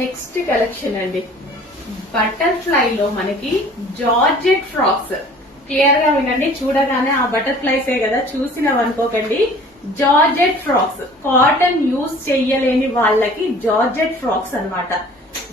Next collection అండి, butterfly లో మనకి జార్జెట్ ఫ్రాక్స్. క్లియర్ గా వినండి, చూడగానే ఆ బటర్ఫ్లైసే కదా, చూసినవి అనుకోకండి. జార్జెట్ ఫ్రాక్స్, కాటన్ యూజ్ చెయ్యలేని వాళ్ళకి జార్జెట్ ఫ్రాక్స్ అన్నమాట.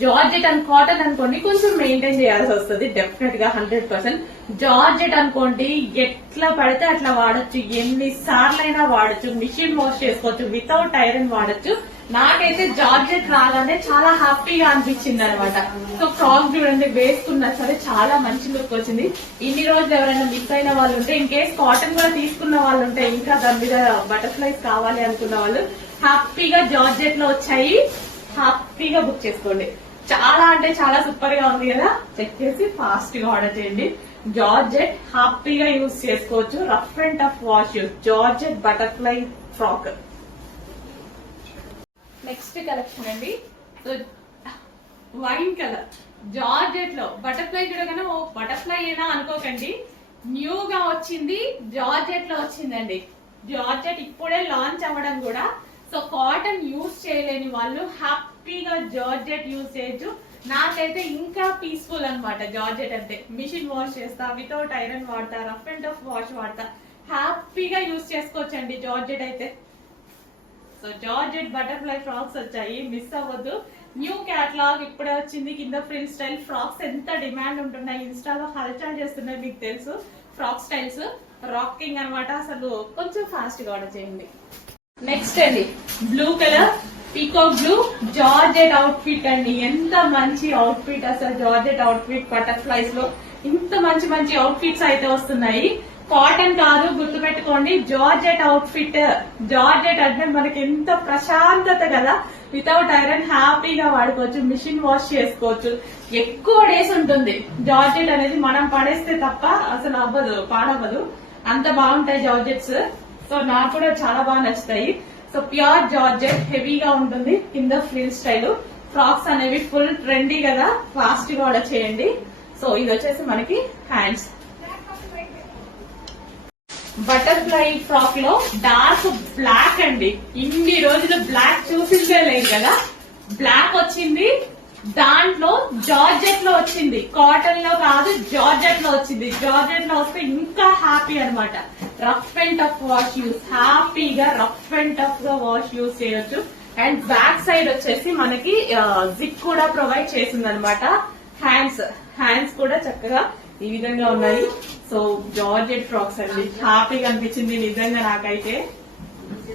జార్జెట్ అండ్ కాటన్ అనుకోండి కొంచెం మెయింటైన్ చేయాల్సి వస్తుంది డెఫినెట్ గా 100%. జార్జెట్ అనుకోండి ఎట్లా పడితే అట్లా వాడచ్చు, ఎన్ని సార్లైనా వాడచ్చు, మిషన్ వాష్ చేసుకోవచ్చు, వితౌట్ ఐరన్ వాడచ్చు. నాకైతే జార్జెట్ రాగానే చాలా హ్యాపీగా అనిపించింది అనమాట. సో ఫ్రాక్ చూడండి, వేసుకున్నా సరే చాలా మంచి లుక్ వచ్చింది. ఇన్ని రోజులు ఎవరైనా మిస్ అయిన వాళ్ళు ఉంటే, ఇన్ కేస్ కాటన్ కూడా తీసుకున్న వాళ్ళు ఉంటే, ఇంకా దాని మీద బటర్ఫ్లైస్ కావాలి అనుకున్న వాళ్ళు హ్యాపీగా జార్జెట్ లో వచ్చాయి, హ్యాపీగా బుక్ చేసుకోండి. చాలా అంటే చాలా సూపర్ గా ఉంది కదా, చెక్ చేసి ఫాస్ట్ గా ఆర్డర్ చేయండి. జార్జెట్ హ్యాపీగా యూజ్ చేసుకోవచ్చు, rough and tough wash use. Georgette butterfly frock. Next collection అండి, వైన్ కలర్ జార్జెట్ లో బటర్ఫ్లై చూడగానే ఓ బటర్ఫ్లై ఏనా అనుకోకండి, న్యూ గా వచ్చింది, జార్జెట్ లో వచ్చిందండి. జార్జెట్ ఇప్పుడే లాంచ్ అవ్వడం కూడా. సో కాటన్ యూజ్ చేయలేని వాళ్ళు హ్యాపీగా జార్జెట్ యూజ్ చేయొచ్చు. నాకైతే ఇంకా పీస్ఫుల్ అనమాట జార్జెట్ అంటే. మిషన్ వాష్ చేస్తా, వితౌట్ ఐరన్ వాడతా, రఫ్ అండ్ టఫ్ వాష్ వాడతా, హ్యాపీగా యూజ్ చేసుకోవచ్చండి జార్జెట్ అయితే. సో జార్జెట్ బటర్ఫ్లై ఫ్రాక్స్ వచ్చాయి, మిస్ అవ్వద్దు. న్యూ క్యాటలాగ్ ఇప్పుడే వచ్చింది. కింద ఫ్రిల్ స్టైల్ ఫ్రాక్స్ ఎంత డిమాండ్ ఉంటున్నాయి, ఇన్స్టాలో హల్చల్ చేస్తున్నాయి, మీకు తెలుసు. ఫ్రాక్ స్టైల్స్ రాకింగ్ అనమాట. అసలు కొంచెం ఫాస్ట్ గా ఆర్డర్ చేయండి. నెక్స్ట్ అండి, blue colour peacock blue georgette out fit అండి. ఎంత మంచి అవుట్ ఫిట్ అసలు, జార్జెట్ అవుట్ ఫిట్ బటర్ఫ్లైస్ లో ఇంత మంచి మంచి అవుట్ ఫిట్స్ అయితే వస్తున్నాయి. కాటన్ కాదు, గుర్తుపెట్టుకోండి, జార్జెట్ అవుట్ ఫిట్. జార్జెట్ అంటే మనకి ఎంత ప్రశాంతత కదా, వితౌట్ ఐరన్ హ్యాపీగా వాడుకోవచ్చు, మిషన్ వాష్ చేసుకోవచ్చు, ఎక్కువ డేస్ ఉంటుంది. జార్జెట్ అనేది మనం పడేస్తే తప్ప అసలు అవ్వదు, పాడవ్వదు, అంత బాగుంటాయి జార్జెట్స్. సో నాకు కూడా చాలా బాగా నచ్చుతాయి. సో ప్యూర్ జార్జెట్, హెవీగా ఉంటుంది, కింద ఫ్రిల్ స్టైల్. ఫ్రాక్స్ అనేవి ఫుల్ ట్రెండీ కదా, ఫాస్ట్ గా ఆర్డర్ చేయండి. సో ఇది వచ్చేసి మనకి హ్యాండ్స్. బటర్ఫ్లై ఫ్రాక్ లో డార్క్ బ్లాక్ అండి. ఇన్ని రోజులు బ్లాక్ చూసిందే లేదు కదా, బ్లాక్ వచ్చింది. దాంట్లో జార్జెట్ లో వచ్చింది, కాటన్ లో కాదు, జార్జెట్ లో వచ్చింది. జార్జెట్ లో వస్తే ఇంకా హ్యాపీ అనమాట. Rough and tough wash use, హ్యాపీగా రఫ్ అండ్ టఫ్ గా వాష్ యూస్ చేయొచ్చు. అండ్ బ్యాక్ సైడ్ వచ్చేసి మనకి జిప్ కూడా ప్రొవైడ్ చేసింది అనమాట. హ్యాండ్స్ కూడా చక్కగా ఈ విధంగా ఉన్నాయి. సో జార్జెట్ ఫ్రాక్స్ అండి, హ్యాపీగా అనిపించింది నిజంగా నాకైతే.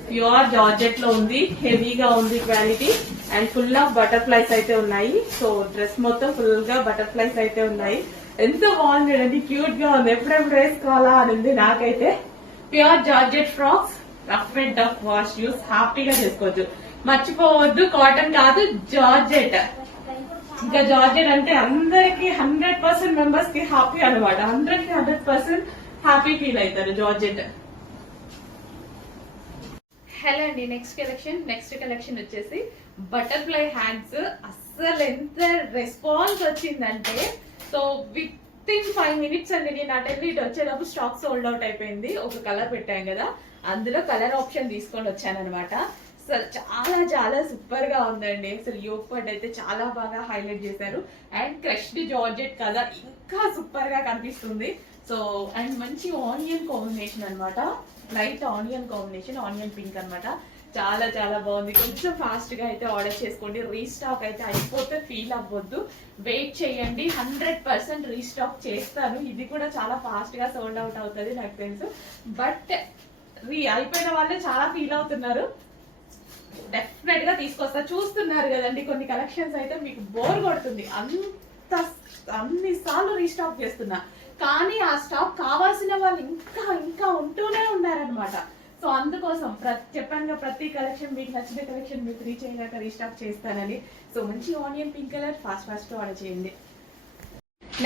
ప్యూర్ జార్జెట్ లో ఉంది, హెవీగా ఉంది quality, and full of butterflies అయితే ఉన్నాయి. సో డ్రెస్ మొత్తం ఫుల్ గా బటర్ఫ్లైస్ అయితే ఉన్నాయి. ఎంత బాగుంది చూడండి, క్యూట్ గా ఉంది, ఎప్పుడెప్పుడు వేసుకోవాలా అని ఉంది నాకైతే. Pure georgette frocks, rough and tough wash use, హ్యాపీగా చేసుకోవచ్చు. మర్చిపోవద్దు, కాటన్ కాదు, జార్జెట్. ఇంకా జార్జెట్ అంటే అందరికి 100% మెంబర్స్ కి హ్యాపీ అనమాట. 100% హ్యాపీ ఫీల్ అవుతారు జార్జెట్. హలో అండి, నెక్స్ట్ కలెక్షన్ వచ్చేసి బటర్ఫ్లై హ్యాండ్స్. అస్సలు ఎంత రెస్పాన్స్ వచ్చిందంటే, సో విత్ ఇన్ 5 minutes అండి. నేను అటెండ్ ఇటు వచ్చేటప్పుడు స్టాక్ సోల్డ్ అవుట్ అయిపోయింది. ఒక కలర్ పెట్టాం కదా, అందులో కలర్ ఆప్షన్ తీసుకొని వచ్చాను అనమాట. అసలు చాలా చాలా సూపర్ గా ఉందండి. అసలు యోగ్ పార్ట్ అయితే చాలా బాగా హైలైట్ చేశారు. అండ్ క్రష్డ్ జార్జెట్ కదా, ఇంకా సూపర్ గా కనిపిస్తుంది. సో అండ్ మంచి ఆనియన్ కాంబినేషన్ అనమాట, light onion combination, onion pink అనమాట. చాలా చాలా బాగుంది. కొంచెం ఫాస్ట్ గా అయితే ఆర్డర్ చేసుకోండి. రీస్టాక్ అయితే అయిపోతే ఫీల్ అవ్వద్దు, వెయిట్ చేయండి, 100% రీస్టాక్ చేస్తాను. ఇది కూడా చాలా ఫాస్ట్ గా సోల్డ్ అవుట్ అవుతుంది నాకు తెలుసు. బట్ అయిపోయిన వాళ్ళే చాలా ఫీల్ అవుతున్నారు. డెఫినెట్ గా తీసుకొస్తా. చూస్తున్నారు కదండి, కొన్ని కలెక్షన్స్ అయితే మీకు బోర్ కొడుతుంది, అన్నిసార్లు రీస్టాక్ చేస్తున్నా, కానీ ఆ స్టాక్ కావాల్సిన వాళ్ళు ఇంకా ఇంకా ఉంటూనే ఉన్నారనమాట. సో అందుకోసం చెప్పాను, ప్రతి కలెక్షన్ మీకు నచ్చిన కలెక్షన్ మీకు రీచ్ అయ్యాక రీస్టాక్ చేస్తానని. సో మంచి ఆనియన్ పింక్ కలర్, ఫాస్ట్ గా ఆర్డర్ చేయండి.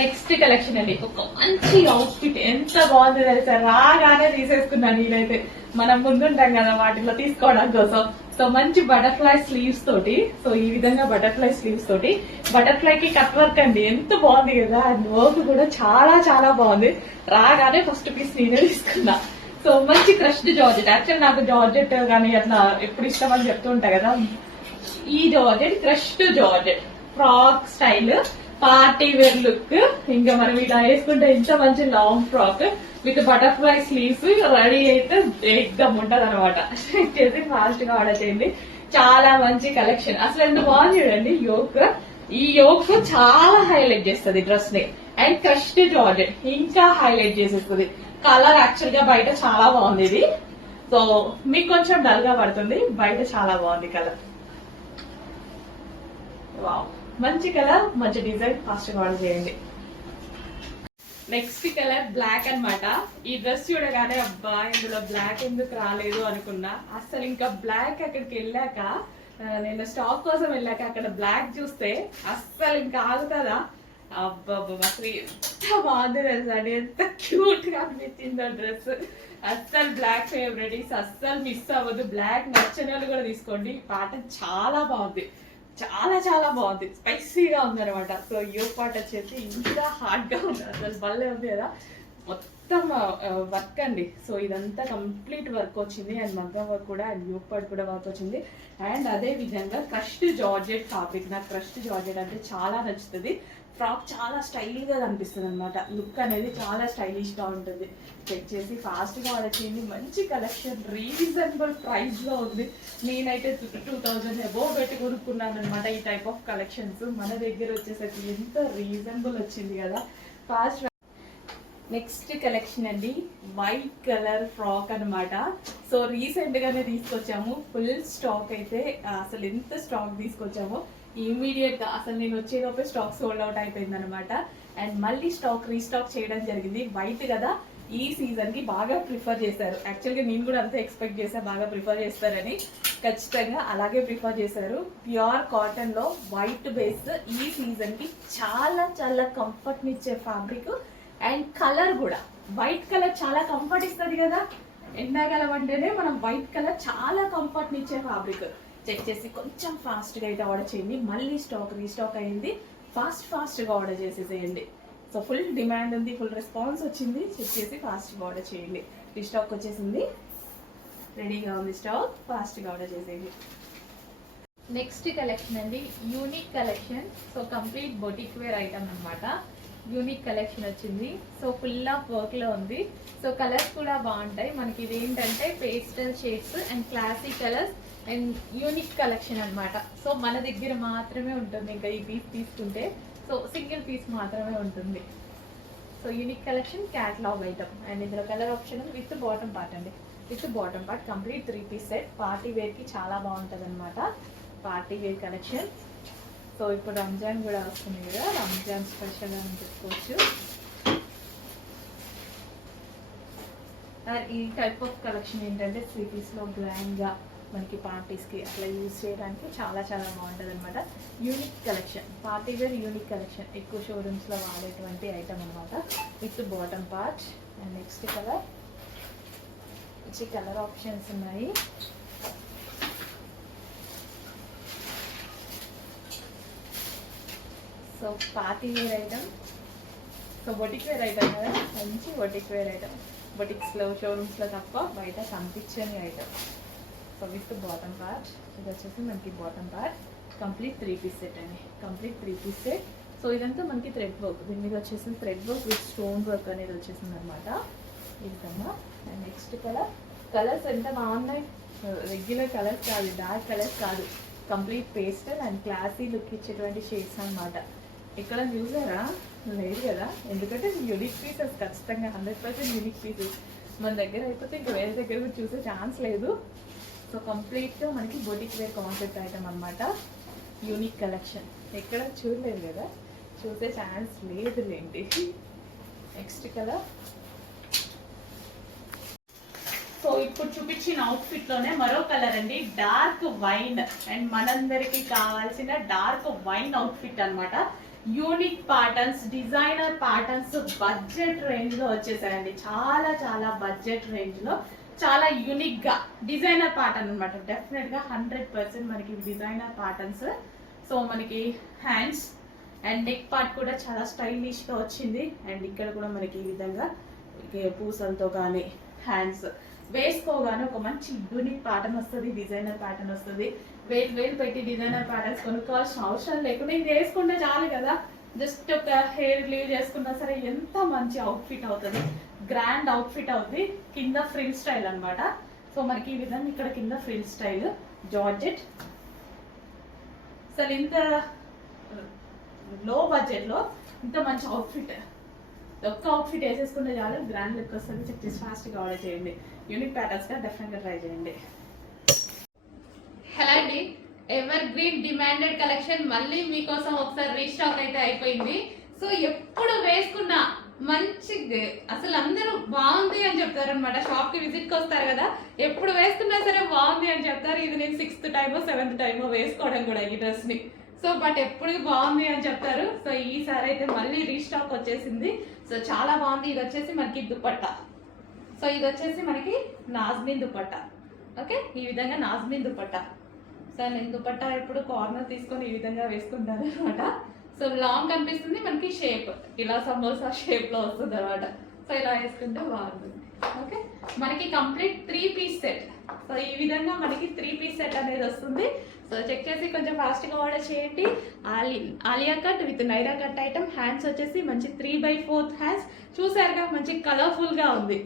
నెక్స్ట్ కలెక్షన్ అండి, ఒక మంచి అవుట్ ఫిట్, ఎంత బాగుంది తెలుసా, రాగానే తీసేసుకున్నాను నేనైతే. మనం ముందుంటాం కదా వాటిలో తీసుకోవడం కోసం. సో మంచి బటర్ఫ్లై స్లీవ్స్ తోటి, సో ఈ విధంగా బటర్ఫ్లై స్లీవ్స్ తోటి, బటర్ఫ్లై కి కట్ వర్క్ అండి, ఎంత బాగుంది కదా. అండ్ వర్క్ కూడా చాలా చాలా బాగుంది. రాగానే ఫస్ట్ పీస్ నేనే తీసుకున్నా. సో మంచి క్రష్డ్ జార్జెట్. యాక్చువల్ నాకు జార్జెట్ కానీ అట్లా ఎప్పుడు ఇష్టం అని చెప్తూ ఉంటా కదా, ఈ georgette crushed georgette frock style party wear look. ఇంకా మనం ఇలా వేసుకుంటే ఇంత మంచి long frock with butterfly sleeves ready అయితే ఎగ్దమ్ ఉంటది అనమాట. చేసి ఫాస్ట్ గా ఆర్డర్ చేయండి. చాలా మంచి కలెక్షన్. అసలు ఎంత బాగుంది చూడండి. యోక్, ఈ యోక్ చాలా హైలైట్ చేస్తుంది డ్రెస్ ని. అండ్ క్రష్డ్ జార్జెట్ ఇంకా హైలైట్ చేసేస్తుంది. కలర్ యాక్చువల్ గా బయట చాలా బాగుంది ఇది. సో మీకు కొంచెం డల్ గా పడుతుంది, బయట చాలా బాగుంది కలర్. వావ్, మంచి కలర్, మంచి డిజైన్. ఫాస్ట్ గా ఆర్డర్ చేయండి. నెక్స్ట్ కలర్ బ్లాక్ అన్నమాట. ఈ డ్రెస్ చూడగానే అబ్బా ఇందులో బ్లాక్ ఎందుకు రాలేదు అనుకున్నా. అసలు ఇంకా బ్లాక్ అక్కడికి వెళ్ళాక, నేను స్టాక్ కోసం వెళ్ళాక అక్కడ బ్లాక్ చూస్తే అస్సలు ఇంకా ఆగుతుందా? అబ్బా అసలు ఎంత బాగుంది తెలుసా, ఎంత క్యూట్ గా అనిపించిందో డ్రెస్. అస్సలు బ్లాక్ ఫేవరెట్, అస్సలు మిస్ అవ్వదు. బ్లాక్ నచ్చిన వాళ్ళు కూడా తీసుకోండి. ప్యాటర్న్ చాలా బాగుంది, చాలా చాలా బాగుంది. స్పైసీగా ఉంది అనమాట. సో యోగ్ పార్ట్ వచ్చేసి ఇంకా హార్డ్ గా ఉంది. అసలు భలే ఉంది కదా. మొత్తం వర్క్ అండి. సో ఇదంతా కంప్లీట్ వర్క్ వచ్చింది. అండ్ మగ్గం వర్క్ కూడా, అండ్ యోగ్ పార్ట్ కూడా వర్క్ వచ్చింది. అండ్ అదే విధంగా క్రష్డ్ జార్జెట్ ఫ్యాబ్రిక్. నాకు క్రష్డ్ జార్జెట్ అంటే చాలా నచ్చుతుంది. ఫ్రాక్ చాలా స్టైల్ గా కనిపిస్తుంది అనమాట. లుక్ అనేది చాలా స్టైలిష్ గా ఉంటుంది. చెక్ చేసి ఫాస్ట్ గా ఆర్డర్ చేయండి. మంచి కలెక్షన్, రీజనబుల్ ప్రైస్ లో ఉంది. నేనైతే 2000 అబోవ్ పెట్టి కొనుక్కున్నాను అనమాట ఈ టైప్ ఆఫ్ కలెక్షన్స్. మన దగ్గర వచ్చేసరికి ఎంత రీజనబుల్ వచ్చింది కదా. ఫాస్ట్ నెక్స్ట్ కలెక్షన్ అండి, వైట్ కలర్ ఫ్రాక్ అనమాట. సో రీసెంట్ గానే తీసుకొచ్చాము. ఫుల్ స్టాక్ అయితే అసలు ఎంత స్టాక్ తీసుకొచ్చామో ఇమీడియట్ గా, అసలు నేను వచ్చేలోపే స్టాక్ సోల్డ్ అవుట్ అయిపోయింది అనమాట. అండ్ మళ్ళీ స్టాక్ రీస్టాక్ చేయడం జరిగింది. వైట్ కదా, ఈ సీజన్ కి బాగా ప్రిఫర్ చేశారు. యాక్చువల్ గా నేను కూడా అంతే ఎక్స్పెక్ట్ చేశా బాగా ప్రిఫర్ చేస్తారని. ఖచ్చితంగా అలాగే ప్రిఫర్ చేశారు. ప్యూర్ కాటన్ లో వైట్ బేస్ ఈ సీజన్ కి చాలా చాలా కంఫర్ట్ నిచ్చే ఫ్యాబ్రిక్. అండ్ కలర్ కూడా వైట్ కలర్ చాలా కంఫర్ట్ ఇస్తుంది కదా. ఎండాకాలం అంటేనే మనం వైట్ కలర్ చాలా కంఫర్ట్ నిచ్చే ఫ్యాబ్రిక్. చెక్ చేసి కొంచెం ఫాస్ట్ గా అయితే ఆర్డర్ చేయండి. మళ్ళీ స్టాక్ రీస్టాక్ అయింది. ఫాస్ట్ గా ఆర్డర్ చేసేసేయండి. సో ఫుల్ డిమాండ్ ఉంది, ఫుల్ రెస్పాన్స్ వచ్చింది. చెక్ చేసి ఫాస్ట్ గా ఆర్డర్ చేయండి. రీస్టాక్ వచ్చేసింది, రెడీగా ఉంది స్టాక్. ఫాస్ట్ గా ఆర్డర్ చేసేయండి. నెక్స్ట్ కలెక్షన్ అండి, unique collection. So complete boutique wear item అనమాట. యూనిక్ కలెక్షన్ వచ్చింది. సో ఫుల్ ఆఫ్ వర్క్ లో ఉంది. సో కలర్స్ కూడా బాగుంటాయి మనకి. ఇది ఏంటంటే pastel shades and classy colours and unique collection అనమాట. సో మన దగ్గర మాత్రమే ఉంటుంది. ఇంకా ఈ పీస్ తీసుకుంటే సో సింగిల్ పీస్ మాత్రమే ఉంటుంది. So unique collection, catalogue item. And ఇందులో colour option with bottom part అండి. With bottom part complete 3 piece set. Party wear కి చాలా బాగుంటుంది అనమాట. Party wear collection. సో ఇప్పుడు రంజాన్ కూడా వస్తుంది కదా, రంజాన్ స్పెషల్ అని చెప్పుకోవచ్చు. ఈ టైప్ ఆఫ్ కలెక్షన్ ఏంటంటే 3 పీస్ లో గ్రాండ్ గా మనకి పార్టీస్ కి అట్లా యూజ్ చేయడానికి చాలా చాలా బాగుంటుంది అనమాట. Unique collection, party wear unique collection. ఎక్కువ షోరూమ్స్ లో వాడేటువంటి ఐటమ్ అనమాట. With bottom part. And next colour, మంచి కలర్ ఆప్షన్స్ ఉన్నాయి. So party wear item. So boutique wear item కదా, మంచి బొటిక్ వేర్ ఐటమ్. బొటిక్స్లో షోరూమ్స్లో తప్ప బయట కనిపించని item. So with bottom part. ఇది వచ్చేసి మనకి bottom part. Complete 3 piece set అండి. Complete 3 piece set. సో ఇదంతా మనకి థ్రెడ్ వర్క్. దీని మీద వచ్చేసి thread work with stone work అనేది వచ్చేసింది అనమాట. ఈ విధంగా. And next colour. కలర్స్ ఎంత బాగున్నాయి. రెగ్యులర్ కలర్స్ కాదు, డార్క్ కలర్స్ కాదు. Complete pastel and classy look ఇచ్చేటువంటి షేడ్స్ అనమాట. ఇక్కడ చూసారా? లేదు కదా, ఎందుకంటే యూనిక్ పీసెస్ ఖచ్చితంగా 100% యూనిక్ పీసెస్. మన దగ్గర అయిపోతే ఇంకా వేరే దగ్గర కూడా చూసే ఛాన్స్ లేదు. సో కంప్లీట్గా మనకి బొటిక్ వేర్ కాన్సెప్ట్ ఐటమ్ అనమాట. యూనిక్ కలెక్షన్ ఎక్కడ చూడలేదు కదా, చూసే ఛాన్స్ లేదులేండి. Next colour. సో ఇప్పుడు చూపించిన అవుట్ఫిట్ లోనే మరో కలర్ అండి, డార్క్ వైన్. అండ్ మనందరికి కావాల్సిన డార్క్ వైన్ అవుట్ఫిట్ అనమాట. Unique patterns, designer patterns budget range లో వచ్చేసాయండి. చాలా చాలా బడ్జెట్ రేంజ్ లో చాలా యూనిక్ గా డిజైనర్ ప్యాటర్న్ అనమాట. డెఫినెట్ గా 100% మనకి డిజైనర్ ప్యాటర్న్స్. సో మనకి హ్యాండ్స్ అండ్ నెక్ పార్ట్ కూడా చాలా స్టైలిష్ గా వచ్చింది. అండ్ ఇక్కడ కూడా మనకి ఈ విధంగా పూసలతో కానీ హ్యాండ్స్ వేసుకోగానే ఒక మంచి యూనిక్ ప్యాటర్న్ వస్తుంది, డిజైనర్ ప్యాటర్న్ వస్తుంది. వేలు పెట్టి డిజైనర్ ప్యాటర్న్స్ కొనుక్కోవాల్సిన అవసరం లేకుండా ఇది వేసుకుంటే చాలు కదా. జస్ట్ ఒక హెయిర్ లీవ్ చేసుకున్నా సరే ఎంత మంచి అవుట్ఫిట్ అవుతుంది, గ్రాండ్ అవుట్ఫిట్ అవుతుంది. కింద ఫ్రిల్ స్టైల్ అనమాట. సో మనకి ఈ విధంగా ఇక్కడ కింద ఫ్రిల్ స్టైల్ జార్జెట్. అసలు ఇంత లో బడ్జెట్ లో ఇంత మంచి అవుట్ఫిట్, ఒక్క అవుట్ఫిట్ వేసేసుకుంటే చాలు గ్రాండ్ లుక్ వస్తుంది. చెక్ చేసి ఫాస్ట్గా ఆర్డర్ చేయండి. యూనిక్ ప్యాటర్న్స్ గా డెఫినెట్గా ట్రై చేయండి. హలో అండి, ఎవర్ గ్రీన్ డిమాండెడ్ కలెక్షన్ మళ్ళీ మీకోసం ఒకసారి రీస్టాక్ అయితే అయిపోయింది. సో ఎప్పుడు వేసుకున్నా మంచి, అసలు అందరూ బాగుంది అని చెప్తారు అనమాట. షాప్ కి విజిట్ కి వస్తారు కదా, ఎప్పుడు వేసుకున్నా సరే బాగుంది అని చెప్తారు. ఇది నేను 6th టైమో 7th టైమో వేసుకోవడం కూడా ఈ డ్రెస్ ని. సో బట్ ఎప్పుడు బాగుంది అని చెప్తారు. సో ఈసారి అయితే మళ్ళీ రీస్టాక్ వచ్చేసింది. సో చాలా బాగుంది. ఇది వచ్చేసి మనకి దుపట్టా. సో ఇది వచ్చేసి మనకి నాజ్మిన్ దుపట్టా. ఓకే, ఈ విధంగా నాజ్మిన్ దుపట్టా. సో నేను దుపట్టా ఎప్పుడు కార్నర్ తీసుకొని ఈ విధంగా వేసుకుంటాను అనమాట. సో లాంగ్ కనిపిస్తుంది, మనకి షేప్ ఇలా సమోసా షేప్ లో వస్తుంది అనమాట. సో ఇలా వేసుకుంటే బాగుంటుంది. ఓకే, మనకి కంప్లీట్ 3 పీస్ సెట్. సో ఈ విధంగా మనకి 3 పీస్ సెట్ అనేది వస్తుంది. సో చెక్ చేసి కొంచెం ఫాస్ట్గా ఆర్డర్ చేయండి. Alia cut with Naira cut item. Hands వచ్చేసి మంచి 3/4 హ్యాండ్స్. చూసారుగా మంచి కలర్ఫుల్ గా ఉంది.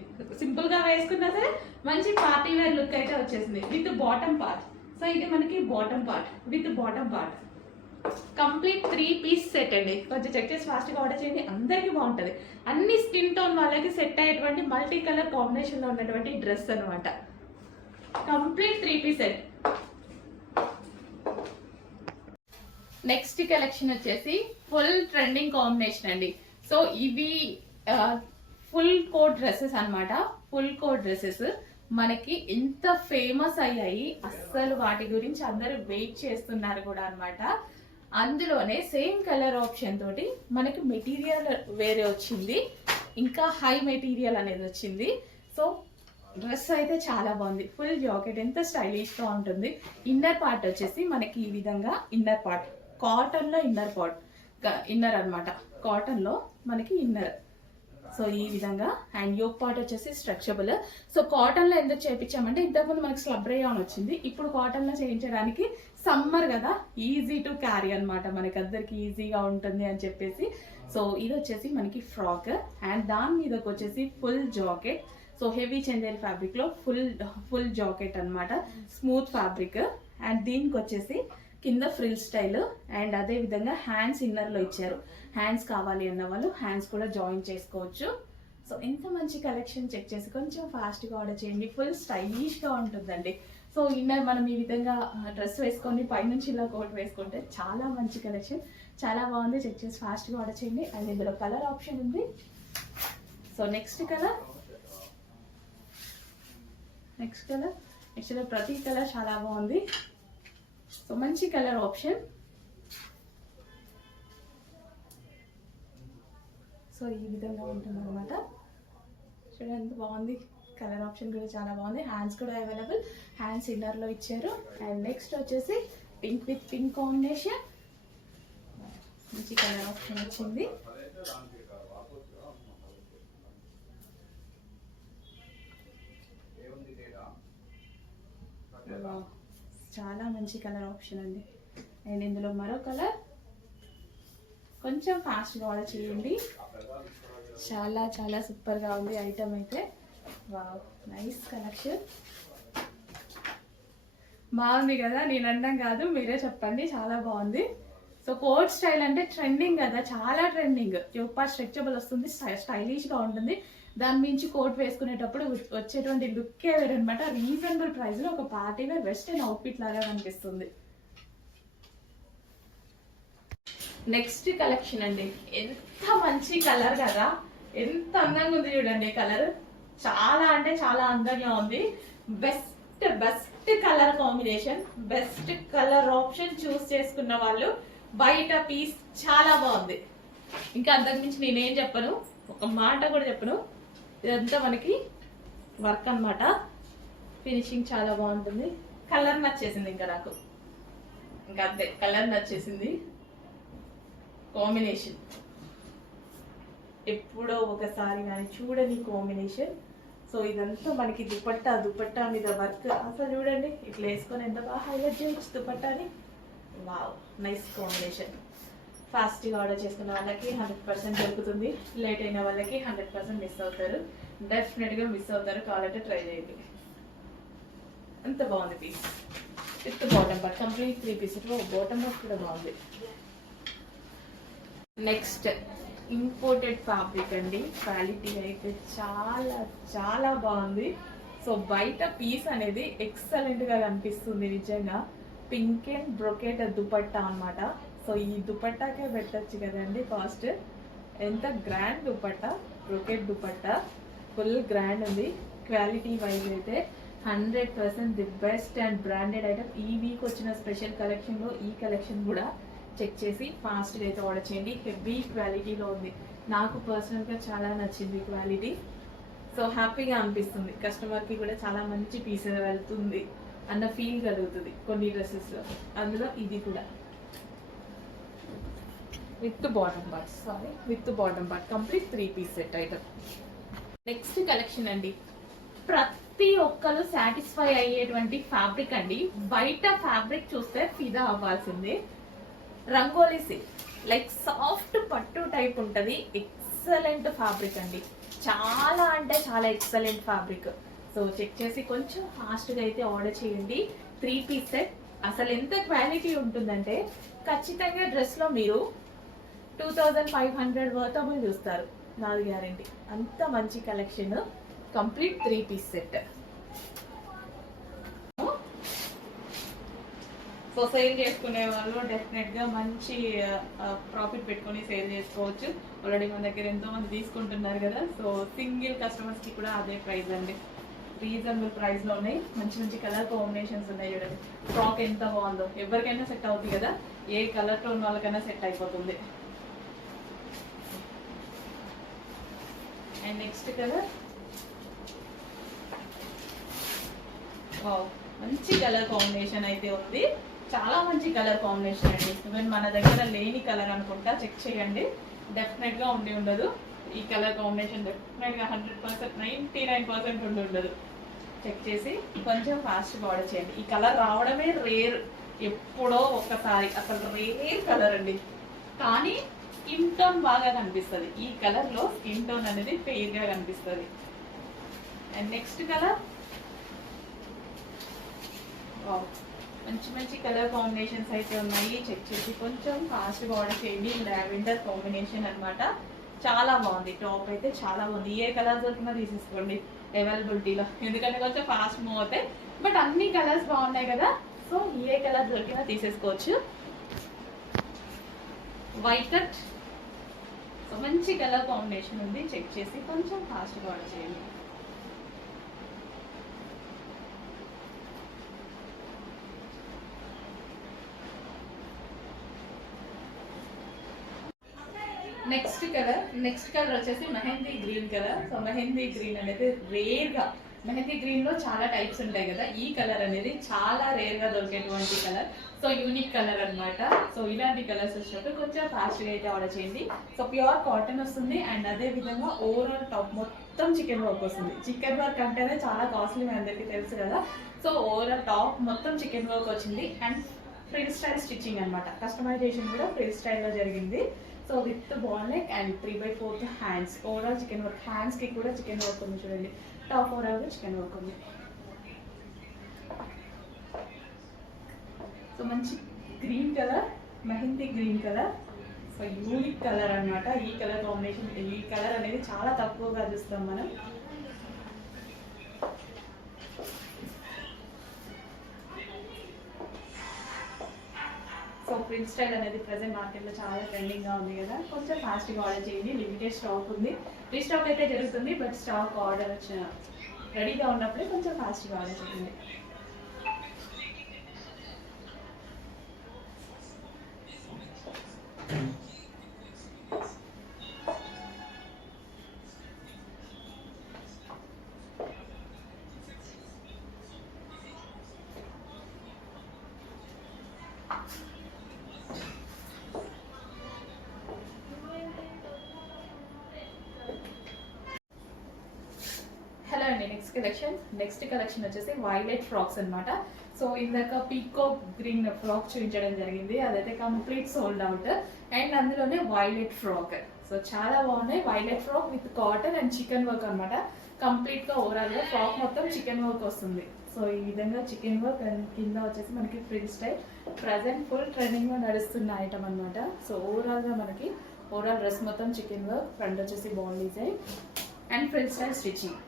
సింపుల్ గా వేసుకున్నా సరే మంచి పార్టీ వేర్ లుక్ అయితే వచ్చేసింది విత్ బాటమ్ పార్ట్. సో ఇది మనకి bottom part with bottom part. Complete 3 piece set అండి. కొంచెం చెక్ చేసి ఫాస్ట్గా ఆర్డర్ చేయండి. అందరికీ బాగుంటుంది. అన్ని స్కిన్ టోన్ వాళ్ళకి సెట్ అయ్యేటువంటి మల్టీ కలర్ కాంబినేషన్ లో ఉన్నటువంటి డ్రెస్ అనమాట. Complete 3 piece set. Next collection వచ్చేసి ఫుల్ ట్రెండింగ్ కాంబినేషన్ అండి. సో ఇవి ఫుల్ కోట్ డ్రెస్సెస్ అనమాట. ఫుల్ కోట్ డ్రెస్సెస్ మనకి ఎంత ఫేమస్ అయ్యాయి, అస్సలు వాటి గురించి అందరూ వెయిట్ చేస్తున్నారు కూడా అనమాట. అందులోనే సేమ్ కలర్ ఆప్షన్ తోటి మనకి మెటీరియల్ వేరే వచ్చింది, ఇంకా హై మెటీరియల్ అనేది వచ్చింది. సో డ్రెస్ అయితే చాలా బాగుంది. ఫుల్ జాకెట్ ఎంత స్టైలిష్ గా ఉంటుంది. ఇన్నర్ పార్ట్ వచ్చేసి మనకి ఈ విధంగా ఇన్నర్ పార్ట్ కాటన్ లో ఇన్నర్ అనమాట. కాటన్ లో మనకి ఇన్నర్. సో ఈ విధంగా అండ్ యోక్ పార్ట్ వచ్చేసి స్ట్రెచబుల్. సో కాటన్ లో ఎందుకు చేయించామంటే ఇంతకుముందు మనకి స్లబ్ రేయాన్ వచ్చింది, ఇప్పుడు కాటన్ లో చేయించడానికి సమ్మర్ కదా, ఈజీ టు క్యారీ అనమాట, మనకి అందరికి ఈజీగా ఉంటుంది అని చెప్పేసి. సో ఇది వచ్చేసి మనకి ఫ్రాక్ అండ్ దాని మీదకి వచ్చేసి full jacket. So heavy Chanderi fabric లో ఫుల్ జాకెట్ అనమాట, స్మూత్ ఫ్యాబ్రిక్. అండ్ దీనికి వచ్చేసి కింద ఫ్రిల్ స్టైల్ అండ్ అదే విధంగా హ్యాండ్స్ ఇన్నర్ లో ఇచ్చారు. హ్యాండ్స్ కావాలి అన్న వాళ్ళు హ్యాండ్స్ కూడా జాయిన్ చేసుకోవచ్చు. సో ఎంత మంచి కలెక్షన్. చెక్ చేసి కొంచెం ఫాస్ట్గా ఆర్డర్ చేయండి. ఫుల్ స్టైలిష్గా ఉంటుందండి. సో ఇన్నర్ మనం ఈ విధంగా డ్రెస్ వేసుకొని పైనుంచి ఇలా కోట్ వేసుకుంటే చాలా మంచి కలెక్షన్, చాలా బాగుంది. చెక్ చేసి ఫాస్ట్గా ఆర్డర్ చేయండి. అండ్ ఇందులో కలర్ ఆప్షన్ ఉంది. సో నెక్స్ట్ కలర్ యాక్చువల్గా ప్రతి కలర్ చాలా బాగుంది. సో మంచి కలర్ ఆప్షన్. సో ఈ విధంగా ఉంటుంది అనమాట. చూడండి ఎంత బాగుంది. కలర్ ఆప్షన్ కూడా చాలా బాగుంది. హ్యాండ్స్ కూడా అవైలబుల్, హ్యాండ్స్ ఇన్నర్ లో ఇచ్చారు. అండ్ నెక్స్ట్ వచ్చేసి పింక్ విత్ పింక్ కాంబినేషన్. మంచి కలర్ ఆప్షన్ వచ్చింది. చాలా మంచి కలర్ ఆప్షన్ అండి. అండ్ ఇందులో మరో కలర్. కొంచెం ఫాస్ట్గా ఆర్డర్ చేయండి. చాలా చాలా సూపర్గా ఉంది ఐటమ్ అయితే. Wow, nice collection. బాగుంది కదా, నేను అనడం కాదు, మీరే చెప్పండి. చాలా బాగుంది. సో కోట్ స్టైల్ అంటే ట్రెండింగ్ కదా, చాలా ట్రెండింగ్. యోపా స్ట్రెచబుల్ వస్తుంది, స్టైలిష్గా ఉంటుంది. దాని మించి కోట్ వేసుకునేటప్పుడు వచ్చేటువంటి లుక్కే వేరు అనమాట. రీజనబుల్ ప్రైస్ లో ఒక పార్టీ వేర్ వెస్టర్న్ అవుట్ఫిట్ లాగా కనిపిస్తుంది. నెక్స్ట్ కలెక్షన్ అండి. ఎంత మంచి కలర్ కదా, ఎంత అందంగా ఉంది చూడండి. కలర్ చాలా అంటే చాలా అందంగా ఉంది. Best colour combination, best colour option choose చేసుకున్న వాళ్ళు బయట పీస్ చాలా బాగుంది. ఇంకా అంతకు మించి నేనేం చెప్పను, ఒక మాట కూడా చెప్పను. ఇదంతా మనకి వర్క్ అనమాట. ఫినిషింగ్ చాలా బాగుంటుంది. కలర్ నచ్చేసింది ఇంకా నాకు, ఇంకా అంతే, కలర్ నచ్చేసింది. కాంబినేషన్ ఎప్పుడో ఒకసారి కానీ చూడని కాంబినేషన్. సో ఇదంతా మనకి దుపట్టా మీద వర్క్ అసలు చూడండి, ఇట్లా వేసుకొని ఎంత బాగా హైలైట్ చేయొచ్చు దుపట్టాని. Wow, nice combination. ఫాస్ట్గా ఆర్డర్ చేసుకున్న వాళ్ళకి 100% దొరుకుతుంది. లేట్ అయిన వాళ్ళకి 100% మిస్ అవుతారు. డెఫినెట్గా మిస్ అవుతారు. కావాలంటే ట్రై చేయండి. అంత బాగుంది piece with bottom part, complete 3 piece. Bottom part కూడా బాగుంది. నెక్స్ట్ ఇంపోర్టెడ్ ఫ్యాబ్రిక్ అండి. క్వాలిటీ అయితే చాలా చాలా బాగుంది. సో బయట పీస్ అనేది ఎక్సలెంట్గా కనిపిస్తుంది నిజంగా. పింక్ అండ్ బ్రొకెట్ దుపట్టా అనమాట. సో ఈ దుపట్టాకే పెట్టచ్చు కదండి కాస్ట్. ఎంత grand dupatta, brocade dupatta, full grand ఉంది. క్వాలిటీ వైజ్ అయితే 100% the best and branded item. ఈ వీక్ వచ్చిన స్పెషల్ కలెక్షన్లో ఈ కలెక్షన్ కూడా చెక్ చేసి ఫాస్ట్గా అయితే ఆర్డర్ చేయండి. హెవీ క్వాలిటీలో ఉంది. నాకు పర్సనల్గా చాలా నచ్చింది క్వాలిటీ. సో హ్యాపీగా అనిపిస్తుంది. కస్టమర్కి కూడా చాలా మంచి పీస్ వెళ్తుంది అన్న ఫీల్ కలుగుతుంది కొన్ని డ్రెస్సెస్లో. అందులో ఇది కూడా with bottom part complete 3 piece set item. Next collection అండి. ప్రతి ఒక్కరు సాటిస్ఫై అయ్యేటువంటి ఫ్యాబ్రిక్ అండి. బయట ఫ్యాబ్రిక్ చూస్తే ఫిదా అవ్వాల్సిందే. రంగోలీ సిల్క్, లైక్ సాఫ్ట్ పట్టు టైప్ ఉంటుంది. ఎక్సలెంట్ ఫ్యాబ్రిక్ అండి. చాలా అంటే చాలా ఎక్సలెంట్ ఫ్యాబ్రిక్. సో చెక్ చేసి కొంచెం ఫాస్ట్గా అయితే ఆర్డర్ చేయండి. 3 పీస్ సెట్. అసలు ఎంత క్వాలిటీ ఉంటుందంటే ఖచ్చితంగా డ్రెస్లో మీరు 2500 వర్తబుల్ చూస్తారు, నాది గ్యారంటీ. అంత మంచి collection. Complete 3 piece set. So sale చేసుకునే వాళ్ళు డెఫినెట్గా మంచి ప్రాఫిట్ పెట్టుకొని సేల్ చేసుకోవచ్చు. ఆల్రెడీ మన దగ్గర ఎంతో మంది తీసుకుంటున్నారు కదా. సో సింగిల్ కస్టమర్స్కి కూడా అదే ప్రైస్ అండి. రీజనబుల్ ప్రైస్లో ఉన్నాయి. మంచి మంచి కలర్ కాంబినేషన్స్ ఉన్నాయి. చూడండి ఫ్రాక్ ఎంత బాగుందో. ఎవరికైనా సెట్ అవుతుంది కదా, ఏ కలర్ టోన్ వాళ్ళకైనా సెట్ అయిపోతుంది. అండ్ నెక్స్ట్ కలర్, మంచి కలర్ కాంబినేషన్ అయితే ఉంది. చాలా మంచి కలర్ కాంబినేషన్ అండి. ఈవెన్ మన దగ్గర లేని కలర్ అనుకుంటా, చెక్ చేయండి. డెఫినెట్గా ఉండదు. ఈ కలర్ కాంబినేషన్ డెఫినెట్గా 100%, 99% ఉండదు. చెక్ చేసి కొంచెం ఫాస్ట్గా ఆర్డర్ చేయండి. ఈ కలర్ రావడమే రేర్, ఎప్పుడో ఒక్కసారి. అసలు రేర్ కలర్ అండి. కానీ స్కిన్ టోన్ బాగా కనిపిస్తుంది. ఈ కలర్లో స్కిన్ టోన్ అనేది ఫెయిర్గా కనిపిస్తుంది. అండ్ నెక్స్ట్ కలర్, మంచి మంచి కలర్ కాంబినేషన్స్ అయితే ఉన్నాయి. చెక్ చేసి కొంచెం ఫాస్ట్గా ఆర్డర్ చేయండి. లావెండర్ కాంబినేషన్ అనమాట. చాలా బాగుంది. టాప్ అయితే చాలా బాగుంది. ఏ కలర్స్ దొరికినా తీసేసుకోండి అవైలబిలిటీలో, ఎందుకంటే కొంచెం ఫాస్ట్ మూవ్ అవుతాయి. బట్ అన్ని కలర్స్ బాగున్నాయి కదా, సో ఏ కలర్ దొరికినా తీసేసుకోవచ్చు. వైట్ కట్, సో మంచి కలర్ కాంబినేషన్ ఉంది. చెక్ చేసి కొంచెం ఫాస్ట్గా ఆర్డర్ చేయండి. నెక్స్ట్ కలర్ వచ్చేసి mehndi green colour. So mehndi green అనేది రేర్గా, మెహందీ గ్రీన్ లో చాలా టైప్స్ ఉంటాయి కదా, ఈ కలర్ అనేది చాలా రేర్ గా దొరికేటువంటి కలర్. సో యూనిక్ కలర్ అనమాట. సో ఇలాంటి కలర్స్ వచ్చినప్పుడు కొంచెం ఫాస్ట్గా అయితే ఆర్డర్ చేయండి. సో ప్యూర్ కాటన్ వస్తుంది. అండ్ అదే విధంగా ఓవరాల్ టాప్ మొత్తం చికెన్ వర్క్ వస్తుంది. చికెన్ వర్క్ అంటేనే చాలా కాస్ట్లీ, మీ అందరికీ తెలుసు కదా. సో ఓవరాల్ టాప్ మొత్తం చికెన్ వర్క్ వచ్చింది. అండ్ ఫ్రీ స్టైల్ స్టిచ్చింగ్ అనమాట. కస్టమైజేషన్ కూడా ఫ్రీ స్టైల్లో జరిగింది. So with ball neck and 3/4 hands. Overall chicken work. హ్యాండ్స్కి కూడా చికెన్ వర్క్ ఉంది చూడండి. టాప్ ఓవరాల్ చికెన్ వర్క్ ఉంది. సో మంచి green colour, mehndi green colour. So unique colour అనమాట. ఈ కలర్ కాంబినేషన్, ఈ కలర్ అనేది చాలా తక్కువగా చూస్తాం మనం. సో ప్రింట్ స్టైల్ అనేది ప్రెసెంట్ మార్కెట్లో చాలా ట్రెండింగ్గా ఉంది కదా, కొంచెం ఫాస్ట్గా ఆర్డర్ చేయండి. లిమిటెడ్ స్టాక్ ఉంది. రీస్టాక్ అయితే జరుగుతుంది, బట్ స్టాక్ ఆర్డర్ వచ్చిన రెడీగా ఉన్నప్పుడే కొంచెం ఫాస్ట్గా ఆర్డర్ చేయండి. నెక్స్ట్ కలెక్షన్ వచ్చేసి వైలెట్ ఫ్రాక్స్ అన్నమాట. సో ఇందాక పీకో గ్రీన్ ఫ్రాక్ చూపించడం జరిగింది, అదైతే కంప్లీట్ సోల్డ్ అవుట్. అండ్ అందులోనే వైలెట్ ఫ్రాక్, సో చాలా బాగున్నాయి. Violet frock with cotton and chicken work అనమాట. కంప్లీట్ గా ఓవరాల్ గా ఫ్రాక్ మొత్తం చికెన్ వర్క్ వస్తుంది. సో ఈ విధంగా చికెన్ వర్క్ అండ్ కింద వచ్చేసి మనకి frill style, present full trending లో నడుస్తున్న ఐటమ్ అనమాట. సో ఓవరాల్ గా మనకి ఓవరాల్ డ్రెస్ మొత్తం చికెన్ వర్క్, ఫ్రంట్ వచ్చేసి ball design and frill style stitching.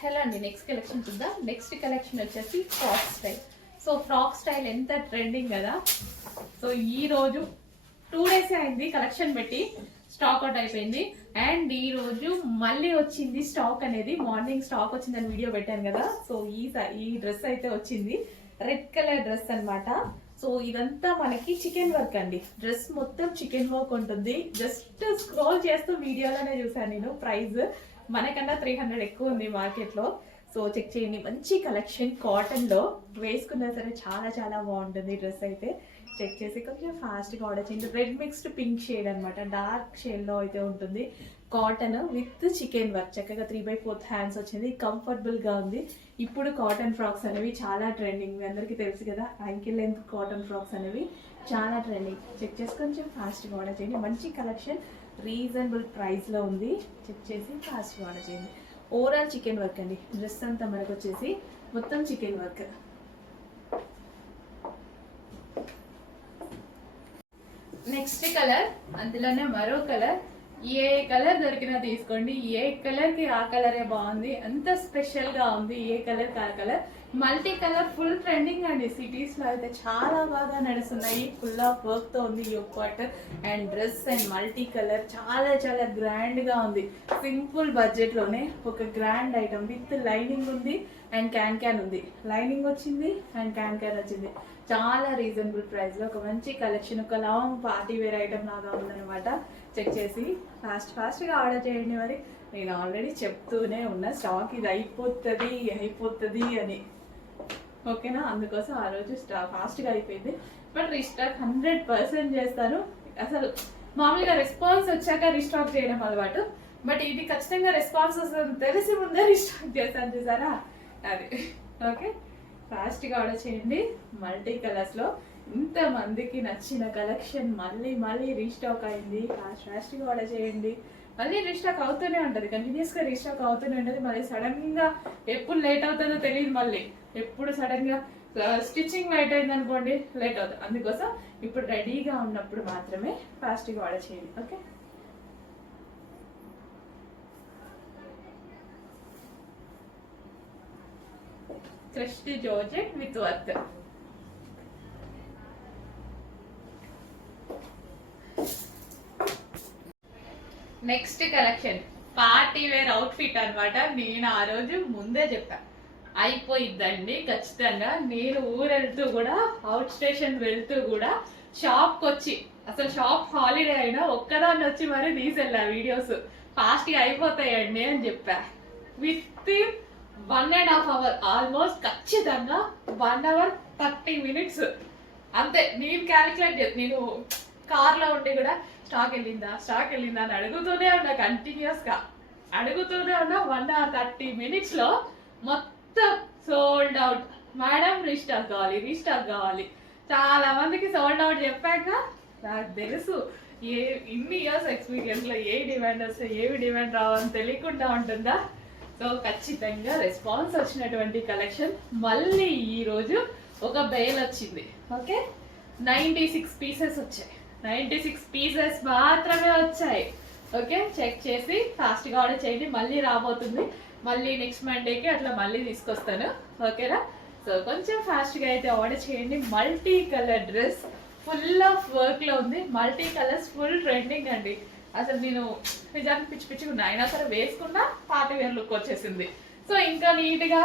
Hello అండి, నెక్స్ట్ కలెక్షన్ చూద్దాం. నెక్స్ట్ కలెక్షన్ వచ్చేసి frock style. So frock style ఎంత ట్రెండింగ్ కదా. సో ఈ రోజు 2 days అయింది కలెక్షన్ పెట్టి, స్టాక్ అవుట్ అయిపోయింది. అండ్ ఈ రోజు మళ్ళీ వచ్చింది స్టాక్ అనేది. మార్నింగ్ స్టాక్ వచ్చిందని వీడియో పెట్టాను కదా. సో ఈ డ్రెస్ అయితే వచ్చింది, రెడ్ కలర్ డ్రెస్ అన్నమాట. సో ఇదంతా మనకి చికెన్ వర్క్ అండి. డ్రెస్ మొత్తం చికెన్ వర్క్ ఉంటుంది. జస్ట్ స్క్రోల్ చేస్తూ వీడియోలోనే చూసాను నేను. ప్రైస్ మనకన్నా 300 ఎక్కువ ఉంది మార్కెట్ లో. సో చెక్ చేయండి, మంచి కలెక్షన్. కాటన్ లో వేసుకున్నా సరే చాలా చాలా బాగుంటుంది డ్రెస్ అయితే. చెక్ చేసి కొంచెం ఫాస్ట్ గా ఆర్డర్ చేయండి. రెడ్ మిక్స్డ్ పింక్ షేడ్ అనమాట, డార్క్ షేడ్ లో అయితే ఉంటుంది. కాటన్ విత్ చికెన్ వర్క్, చక్కగా 3/4 హ్యాండ్స్ వచ్చింది, కంఫర్టబుల్ గా ఉంది. ఇప్పుడు కాటన్ ఫ్రాక్స్ అనేవి చాలా ట్రెండింగ్, మీ అందరికీ తెలుసు కదా. యాంకిల్ లెంత్ కాటన్ ఫ్రాక్స్ అనేవి చాలా ట్రెండింగ్. చెక్ చేసి కొంచెం ఫాస్ట్ గా ఆర్డర్ చేయండి. మంచి కలెక్షన్, రీజనబుల్ ప్రైస్ లో ఉంది. చెక్ చేసి ఫాస్ట్ గా ఆర్డర్ చేయండి. ఓవరాల్ చికెన్ వర్క్ అండి, డ్రెస్ అంతా మనకు వచ్చేసి మొత్తం చికెన్ వర్క్. నెక్స్ట్ కలర్, అందులోనే మరో కలర్. ఏ కలర్ దొరికినా తీసుకోండి, ఏ కలర్ కి ఆ కలరే బాగుంది, అంత స్పెషల్ గా ఉంది. ఏ కలర్ కి ఆ colour, multi colour full trending అండి. సిటీస్ లో అయితే చాలా బాగా నడుస్తున్నాయి. ఫుల్ ఆఫ్ వర్క్ తో ఉంది yoke part and dress and multi colour, చాలా చాలా గ్రాండ్ గా ఉంది. సింపుల్ బడ్జెట్ లోనే ఒక గ్రాండ్ ఐటమ్ విత్ లైనింగ్ ఉంది అండ్ క్యాన్ ఉంది. లైనింగ్ వచ్చింది అండ్ క్యాన్ వచ్చింది. చాలా రీజనబుల్ ప్రైస్ లో ఒక మంచి కలెక్షన్, ఒక లాంగ్ పార్టీ వేర్ ఐటమ్ లాగా ఉందన్నమాట. చెక్ చేసి ఫాస్ట్ గా ఆర్డర్ చేయండి. మరి నేను ఆల్రెడీ చెప్తూనే ఉన్నా, స్టాక్ ఇది అయిపోతుంది అని, ఓకేనా. అందుకోసం ఆ రోజు ఫాస్ట్ గా అయిపోయింది. బట్ రీస్టాక్ 100% చేస్తాను. అసలు మామూలుగా రెస్పాన్స్ వచ్చాక రీస్టాక్ చేయడం అలవాటు, బట్ ఇది ఖచ్చితంగా రెస్పాన్స్ వస్తుంది తెలిసి ముందే రీస్టాక్ చేస్తాను, చూసారా అది. ఓకే, ఫాస్ట్ గా ఆర్డర్ చేయండి. మల్టీ కలర్స్ లో ఇంత మందికి నచ్చిన కలెక్షన్ మళ్ళీ రీస్టాక్ అయింది. ఫాస్ట్ గా ఆర్డర్ చేయండి. మళ్ళీ రీస్టాక్ అవుతూనే ఉంటుంది, కంటిన్యూస్ గా రీస్టాక్ అవుతూనే ఉంటుంది. మళ్ళీ సడన్ గా ఎప్పుడు లేట్ అవుతుందో తెలియదు. మళ్ళీ ఎప్పుడు సడన్ గా స్టిచ్చింగ్ లేట్ అయింది అనుకోండి, లేట్ అవుతుంది. అందుకోసం ఇప్పుడు రెడీగా ఉన్నప్పుడు మాత్రమే ఫాస్ట్ గా ఆర్డర్ చేయండి. Okay, crushed georgette with work. Next collection party wear outfit అనమాట. నేను ఆ రోజు ముందే చెప్పా, అయిపోయిద్దండి ఖచ్చితంగా. నేను ఊరెళ్తూ కూడా, అవుట్ స్టేషన్ వెళ్తూ కూడా, షాప్కి వచ్చి, అసలు షాప్ హాలిడే అయినా ఒక్కదాన్ని వచ్చి మరి తీసెళ్ళా వీడియోస్. ఫాస్ట్గా అయిపోతాయండి అని చెప్పా. విత్ 1.5 hour, ఆల్మోస్ట్ ఖచ్చితంగా 1 hour 30 minutes అంతే. నేను క్యాలిక్యులేట్ చేస్తాను, నేను కార్లో ఉండి కూడా స్టాక్ వెళ్ళిందా అని అడుగుతూనే ఉన్నా, కంటిన్యూస్ గా అడుగుతూనే ఉన్నా. 1 hour 30 minutes లో మొత్తం సోల్డ్ అవుట్. మేడం రీస్టాక్ కావాలి. చాలా మందికి సోల్డ్ అవుట్ చెప్పాక నాకు తెలుసు ఇన్ని ఇయర్స్ ఎక్స్పీరియన్స్ లో ఏ డిమాండ్ వస్తే ఏవి డిమాండ్ రావని తెలియకుండా ఉంటుందా. సో ఖచ్చితంగా రెస్పాన్స్ వచ్చినటువంటి కలెక్షన్. మళ్ళీ ఈ రోజు ఒక బేల్ వచ్చింది. ఓకే, 96 pieces వచ్చాయి. 96 pieces మాత్రమే వచ్చాయి. ఓకే, చెక్ చేసి ఫాస్ట్ గా ఆర్డర్ చేయండి. మళ్ళీ రాబోతుంది, మళ్ళీ నెక్స్ట్ మండేకి అట్లా మళ్ళీ తీసుకొస్తాను. ఓకేనా. సో కొంచెం ఫాస్ట్ గా అయితే ఆర్డర్ చేయండి. Multi colour dress full of work లో ఉంది. మల్టీ కలర్స్ ఫుల్ ట్రెండింగ్ అండి. అసలు నేను నిజానికి పిచ్చి ఉన్నా, అయినా సరే వేసుకున్నా పార్టీ వేర్ లుక్ వచ్చేసింది. సో ఇంకా నీట్ గా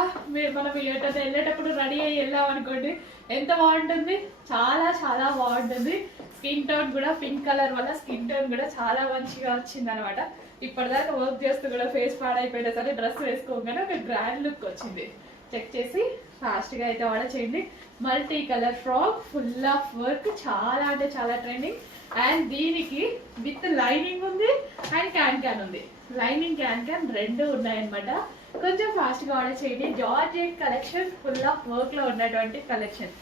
మనం వెళ్ళేటప్పుడు రెడీ అయ్యి వెళ్ళాం అనుకోండి, ఎంత బాగుంటుంది, చాలా చాలా బాగుంటుంది. స్కిన్ టోన్ కూడా పింక్ కలర్ వల్ల స్కిన్ టోన్ కూడా చాలా మంచిగా వచ్చింది అనమాట. ఇప్పటిదాకా వర్క్ చేస్తూ కూడా ఫేస్ పాడైపోయినా సరే డ్రెస్ వేసుకోగానే ఒక గ్రాండ్ లుక్ వచ్చింది. చెక్ చేసి ఫాస్ట్గా అయితే ఆర్డర్ చేయండి. Multi colour frock, full of work, చాలా అంటే చాలా ట్రెండింగ్. అండ్ దీనికి విత్ లైనింగ్ ఉంది అండ్ క్యాన్ ఉంది. లైనింగ్ క్యాన్ రెండు ఉన్నాయన్నమాట. కొంచెం ఫాస్ట్గా ఆర్డర్ చేయండి. జార్జెట్ కలెక్షన్, ఫుల్ ఆఫ్ వర్క్లో ఉన్నటువంటి కలెక్షన్,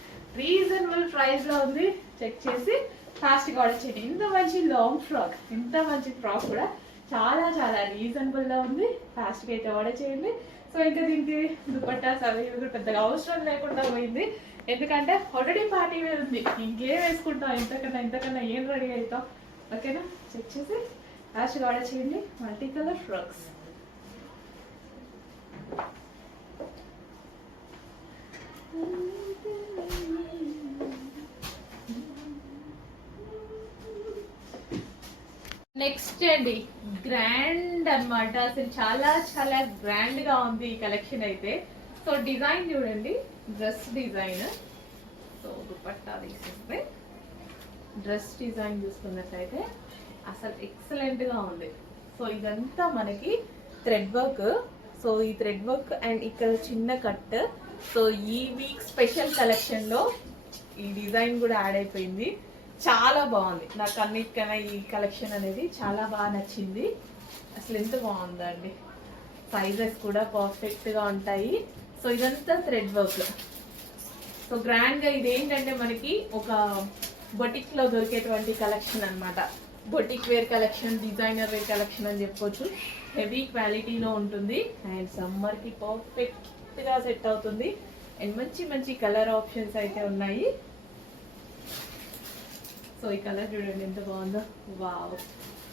రీజనబుల్ ప్రైస్లో ఉంది. చెక్ చేసి ఫాస్ట్గా ఆర్డర్ చేయండి. ఇంత మంచి లాంగ్ ఫ్రాక్, ఇంత మంచి ఫ్రాక్ కూడా చాలా చాలా రీజనబుల్లో ఉంది. ఫాస్ట్గా అయితే ఆర్డర్ చేయండి. సో ఇంకా దీనికి దుపట్టాస్ అవి కూడా పెద్దగా అవసరం లేకుండా పోయింది. ఎందుకంటే ఆల్రెడీ పార్టీ వేర్ ఉంది. ఇంకేం వేసుకుంటాం, ఇంతకన్నా ఏం రెడీ అవుతాం. ఓకేనా, చెక్ చేసి ఫాస్ట్గా ఆర్డర్ చేయండి. Multi colour frocks. నెక్స్ట్ అండి, గ్రాండ్ అన్నమాట. అసలు చాలా చాలా గ్రాండ్ గా ఉంది ఈ కలెక్షన్ అయితే. సో డిజైన్ చూడండి, డ్రెస్ డిజైన్. సో దుపట్టా తీసేస్తే డ్రెస్ డిజైన్ చూసుకున్నట్లయితే అసలు ఎక్సలెంట్ గా ఉంది. సో ఇదంతా మనకి థ్రెడ్ వర్క్. సో ఈ థ్రెడ్ వర్క్ అండ్ ఇక్కడ చిన్న కట్. సో ఈ వీక్ స్పెషల్ కలెక్షన్ లో ఈ డిజైన్ కూడా యాడ్ అయిపోయింది. చాలా బాగుంది. నాకు అన్నిటికన్నా ఈ కలెక్షన్ అనేది చాలా బాగా నచ్చింది. అసలు ఎంత బాగుందండి. సైజెస్ కూడా పర్ఫెక్ట్ గా ఉంటాయి. సో ఇదంతా థ్రెడ్ వర్క్. సో గ్రాండ్ గా ఇది ఏంటంటే మనకి ఒక బొటిక్ లో దొరికేటువంటి కలెక్షన్ అన్నమాట. Boutique wear collection, designer wear collection అని చెప్పొచ్చు. హెవీ క్వాలిటీలో ఉంటుంది అండ్ సమ్మర్ కి పర్ఫెక్ట్ గా సెట్ అవుతుంది. అండ్ మంచి మంచి కలర్ ఆప్షన్స్ అయితే ఉన్నాయి. సో ఈ కలర్ చూడండి ఎంత బాగుందో. వావ్,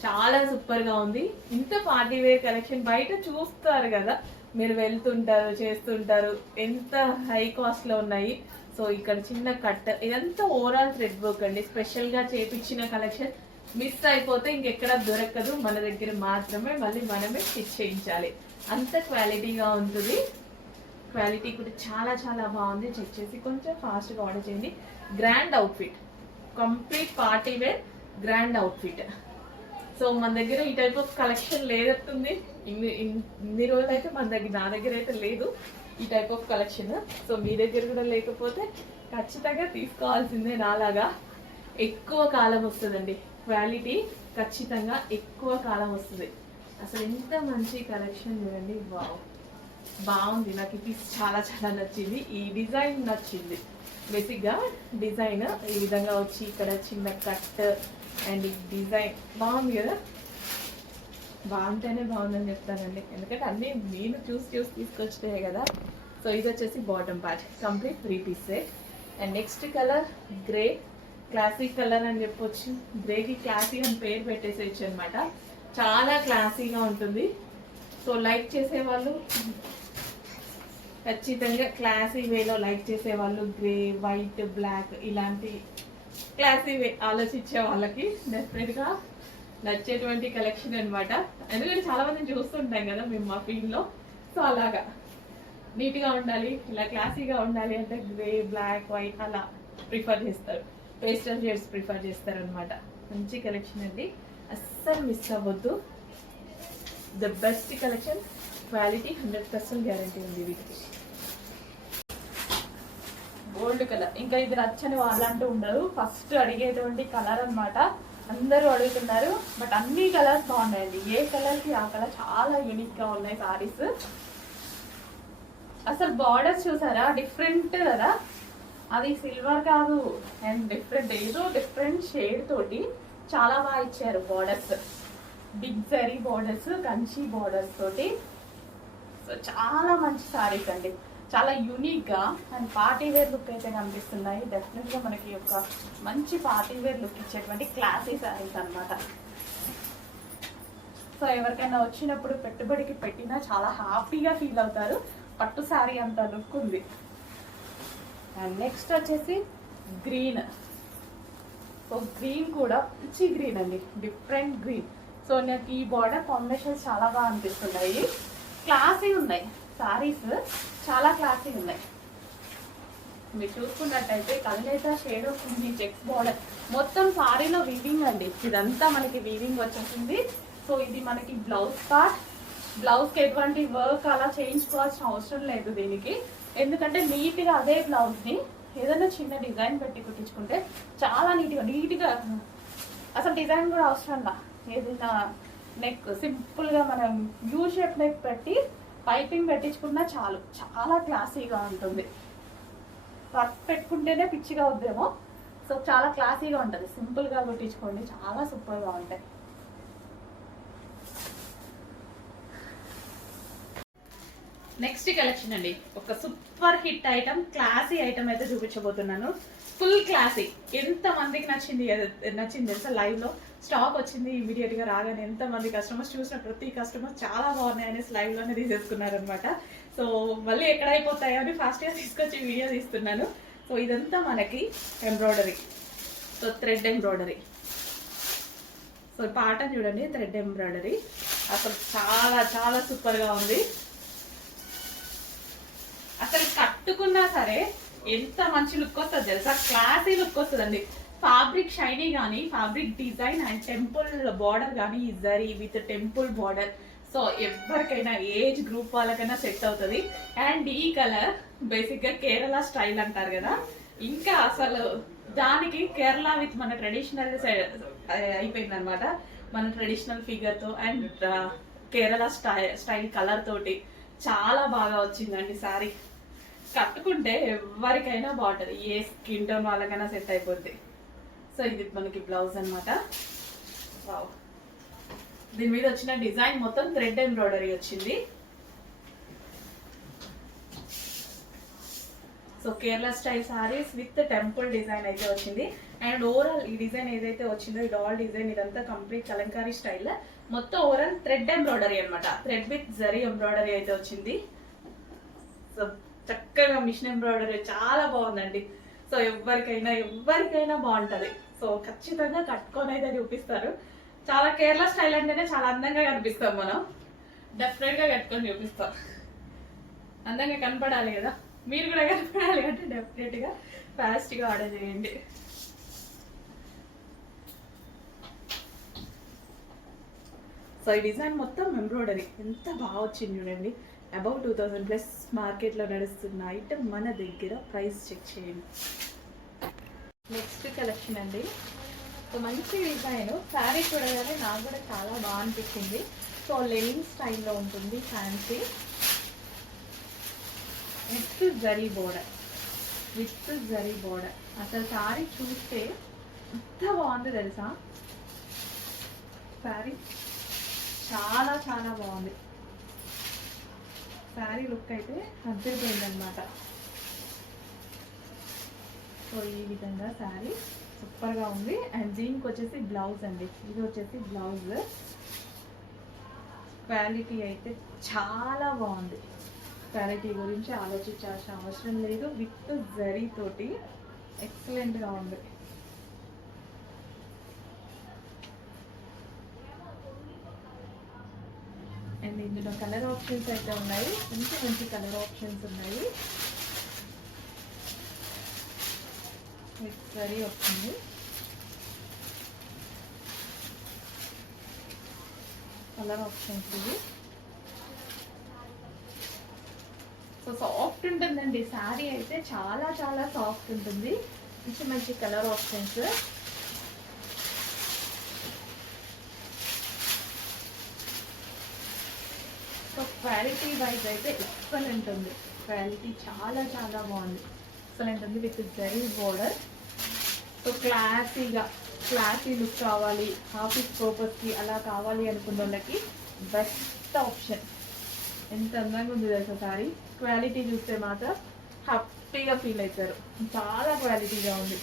చాలా సూపర్ గా ఉంది. ఇంత పార్టీ వేర్ కలెక్షన్ బయట చూస్తారు కదా, మీరు వెళ్తుంటారు చేస్తుంటారు, ఎంత హై కాస్ట్ లో ఉన్నాయి. సో ఇక్కడ చిన్న కట్, ఇదంతా ఓవరాల్ థ్రెడ్ వర్క్ అండి. స్పెషల్ గా చేపించిన కలెక్షన్. మిస్ అయిపోతే ఇంకెక్కడ దొరకదు, మన దగ్గర మాత్రమే. మళ్ళీ మనమే స్టిచ్ చేయించాలి, అంత క్వాలిటీగా ఉంటుంది. క్వాలిటీ కూడా చాలా చాలా బాగుంది. చెక్ చేసి కొంచెం ఫాస్ట్గా ఆర్డర్ చేయండి. Grand outfit, complete party wear grand outfit. So మన దగ్గర ఈ టైప్ ఆఫ్ కలెక్షన్ లేదట్టుంది. ఇన్ని రోజులు అయితే నా దగ్గర అయితే లేదు ఈ టైప్ ఆఫ్ కలెక్షన్. సో మీ దగ్గర కూడా లేకపోతే ఖచ్చితంగా తీసుకోవాల్సిందే. నాలాగా ఎక్కువ కాలం వస్తుందండి. క్వాలిటీ ఖచ్చితంగా ఎక్కువ కాలం వస్తుంది. అసలు ఎంత మంచి కలెక్షన్ చూడండి. వావ్, బాగుంది. నాకు ఇది చాలా చాలా నచ్చింది. ఈ డిజైన్ నచ్చింది. బేసిక్గా డిజైన్ ఈ విధంగా వచ్చి ఇక్కడ చిన్న కట్ అండ్ ఈ డిజైన్ బాగుంది కదా. బాగుంటేనే బాగుందని చెప్తానండి, ఎందుకంటే అన్నీ నేను చూసి తీసుకొచ్చినాయి కదా. సో ఇది వచ్చేసి bottom part, complete 3 piece set. And next colour grey, classic colour అని చెప్పొచ్చు. గ్రేకి క్లాసీ అని పేరు పెట్టేసేయచ్చు అనమాట. చాలా క్లాసీగా ఉంటుంది. సో లైక్ చేసేవాళ్ళు ఖచ్చితంగా క్లాసీ వేలో లైక్ చేసే వాళ్ళు, గ్రే, వైట్, బ్లాక్ ఇలాంటి క్లాసీ వే ఆలోచించే వాళ్ళకి డెఫినెట్గా నచ్చేటువంటి కలెక్షన్ అనమాట. ఎందుకంటే చాలా మందిని చూస్తుంటాం కదా మేము మా ఫీల్డ్లో. సో అలాగా నీట్గా ఉండాలి, ఇలా క్లాసీగా ఉండాలి అంటే గ్రే, బ్లాక్, వైట్ అలా ప్రిఫర్ చేస్తారు. పేస్టల్ షేడ్స్ ప్రిఫర్ చేస్తారు అనమాట. మంచి కలెక్షన్ అండి, అస్సలు మిస్ అవ్వద్దు. The best collection, quality 100% guarantee ఉంది వీటికి. గోల్డ్ కలర్, ఇంకా ఇది నచ్చని వాళ్ళంటూ ఉండరు. ఫస్ట్ అడిగేటువంటి కలర్ అన్నమాట. అందరూ అడుగుతున్నారు, బట్ అన్ని కలర్స్ బాగున్నాయండి. ఏ కలర్ కి ఆ కలర్ చాలా యూనిక్ గా ఉన్నాయి సారీస్. అసలు బార్డర్స్ చూసారా, డిఫరెంట్ కదా. అది సిల్వర్ కాదు అండ్ డిఫరెంట్, ఏదో డిఫరెంట్ షేడ్ తోటి చాలా బాగా ఇచ్చారు borders. Big zari borders, Kanchi borders తోటి. సో చాలా మంచి సారీస్ అండి, చాలా యూనిక్ గా అండ్ పార్టీ వేర్ లుక్ అయితే కనిపిస్తున్నాయి. డెఫినెట్ గా మనకి ఒక మంచి పార్టీ వేర్ లుక్ ఇచ్చేటువంటి క్లాసీ సారీస్ అన్నమాట. సో ఎవరికైనా వచ్చినప్పుడు పెట్టుబడికి పెట్టినా చాలా హ్యాపీగా ఫీల్ అవుతారు. పట్టు సారీ అంత లుక్ ఉంది. అండ్ నెక్స్ట్ వచ్చేసి గ్రీన్. సో గ్రీన్ కూడా పిచ్చి గ్రీన్ అండి, డిఫరెంట్ గ్రీన్. సో నాకు ఈ బార్డర్ కాంబినేషన్స్ చాలా బాగా అనిపిస్తున్నాయి. క్లాసీ ఉన్నాయి సారీస్, చాలా క్లాసీ ఉన్నాయి. మీరు చూసుకున్నట్టయితే కల్లేసా షేడ్ వస్తుంది, చెక్స్ బార్డర్, మొత్తం సారీలో వీవింగ్ అండి. ఇదంతా మనకి వీవింగ్ వచ్చేసింది. సో ఇది మనకి బ్లౌజ్ పార్ట్. బ్లౌజ్కి ఎటువంటి వర్క్ అలా చేయించుకోవాల్సిన అవసరం లేదు దీనికి. ఎందుకంటే నీట్గా అదే బ్లౌజ్ని ఏదైనా చిన్న డిజైన్ పెట్టి కుట్టించుకుంటే చాలా నీట్గా అసలు డిజైన్ కూడా అవసరంలా. ఏదైనా నెక్ సింపుల్గా మనం యూ షేప్ నెక్ పెట్టి పైపింగ్ పెట్టించుకున్నా చాలు, చాలా క్లాసీగా ఉంటుంది. వర్క్ పెట్టుకుంటేనే పిచ్చిగా వద్దేమో, సో చాలా క్లాసీగా ఉంటుంది. సింపుల్గా కుట్టించుకోండి, చాలా సూపర్గా ఉంటాయి. నెక్స్ట్ కలెక్షన్ అండి, ఒక super hit item, classy item అయితే చూపించబోతున్నాను. Full classy. ఎంత మందికి నచ్చింది తెలుసా? లైవ్ లో స్టాక్ వచ్చింది ఇమీడియట్ గా రాగానే ఎంత మంది కస్టమర్స్ చూసిన ప్రతి కస్టమర్ చాలా బాగున్నాయి అనేసి లైవ్ లోనే తీసేసుకున్నారు అనమాట. సో మళ్ళీ ఎక్కడ అయిపోతాయో అని ఫాస్ట్ గా తీసుకొచ్చి వీడియో తీస్తున్నాను. సో ఇదంతా మనకి embroidery, so thread embroidery. So పాటను చూడండి, థ్రెడ్ ఎంబ్రాయిడరీ అసలు చాలా చాలా సూపర్ గా ఉంది. అసలు కట్టుకున్నా సరే ఎంత మంచి లుక్ వస్తుంది తెలుసా? క్లాసీ లుక్ వస్తుందండి. ఫ్యాబ్రిక్ షైనీ కానీ, fabric design and temple border కానీ, ఈ zari with temple border. So ఎవరికైనా ఏజ్ గ్రూప్ వాళ్ళకైనా సెట్ అవుతుంది. అండ్ ఈ కలర్ బేసిక్గా కేరళ స్టైల్ అంటారు కదా, ఇంకా అసలు దానికి కేరళ విత్ మన ట్రెడిషనల్ అయిపోయింది అనమాట. మన ట్రెడిషనల్ ఫిగర్తో అండ్ కేరళ స్టైల్ కలర్ తోటి చాలా బాగా వచ్చిందండి శారీ. కట్టుకుంటే ఎవరికైనా బాగుంటుంది, ఏ స్కిన్ టోన్ వాళ్ళకైనా సెట్ అయిపోద్ది. సో ఇది మనకి బ్లౌజ్ అనమాట. వావ్, దీని మీద వచ్చిన డిజైన్ మొత్తం థ్రెడ్ ఎంబ్రాయిడరీ వచ్చింది. So Kerala style saris with temple design అయితే వచ్చింది. అండ్ ఓవరాల్ ఈ డిజైన్ ఏదైతే వచ్చిందో, ఈ డాల్ డిజైన్ ఇదంతా కంప్లీట్ కలంకారీ స్టైల్. మొత్తం ఓవరాల్ థ్రెడ్ ఎంబ్రాయిడరీ అనమాట. థ్రెడ్ విత్ జరీ ఎంబ్రాయిడరీ అయితే వచ్చింది. సో చక్కగా మిషన్ ఎంబ్రాయిడరీ చాలా బాగుందండి. సో ఎవరికైనా బాగుంటుంది. సో ఖచ్చితంగా కట్టుకొని అయితే చూపిస్తారు. చాలా కేరళ స్టైల్ అంటేనే చాలా అందంగా కనిపిస్తాం మనం. డెఫినెట్గా కట్టుకొని చూపిస్తాం. అందంగా కనపడాలి కదా, మీరు కూడా కనపడాలి అంటే డెఫినెట్గా ఫాస్ట్గా ఆర్డర్ చేయండి. సో ఈ డిజైన్ మొత్తం ఎంబ్రాయిడరీ ఎంత బాగా వచ్చింది చూడండి. అబౌవ్ 2000+ మార్కెట్లో నడుస్తున్న ఐటమ్ మన దగ్గర. ప్రైస్ చెక్ చేయండి. నెక్స్ట్ కలెక్షన్ అండి, సో మంచి డిజైన్. శారీ చూడగానే నాకు కూడా చాలా బాగా అనిపించింది. సో లెనిన్ స్టైల్లో ఉంటుంది, ఫ్యాన్సీ విత్ జరీ బోర్డర్. అసలు శారీ చూస్తే ఎంత బాగుంది తెలుసా? శారీ చాలా చాలా బాగుంది. శారీ లుక్ అయితే అద్దరిపోయిందనమాట. సో ఈ విధంగా శారీ సూపర్గా ఉంది. అండ్ దీనికి వచ్చేసి బ్లౌజ్ అండి, ఇది వచ్చేసి బ్లౌజ్. క్వాలిటీ అయితే చాలా బాగుంది. క్వాలిటీ గురించి ఆలోచించాల్సిన అవసరం లేదు. విత్ జరీ తోటి ఎక్సలెంట్గా ఉంది. అండ్ ఇందులో కలర్ ఆప్షన్స్ అయితే ఉన్నాయి, మంచి కలర్ ఆప్షన్స్ ఉన్నాయి. సరీ వస్తుంది. కలర్ ఆప్షన్స్ ఇవి. సో సాఫ్ట్ ఉంటుందండి శారీ అయితే, చాలా చాలా సాఫ్ట్ ఉంటుంది. మంచి colour options. So quality wise అయితే ఎక్సలెంట్ ఉంది. క్వాలిటీ చాలా చాలా బాగుంది, ఎక్సలెంట్ ఉంది. With zari border. So classy look కావాలి, ఆఫీస్ పర్పస్కి అలా కావాలి అనుకున్న వాళ్ళకి బెస్ట్ ఆప్షన్. ఎంత అందంగా ఉంది తెలుసా సారీ. క్వాలిటీ చూస్తే మాత్రం హ్యాపీగా ఫీల్ అవుతారు, చాలా క్వాలిటీగా ఉంది.